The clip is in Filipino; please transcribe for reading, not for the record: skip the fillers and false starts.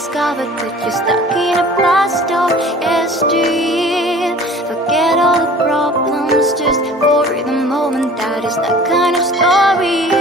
discovered that you're stuck in a past of yesteryear. Forget all the problems just for the moment. That is that kind of story.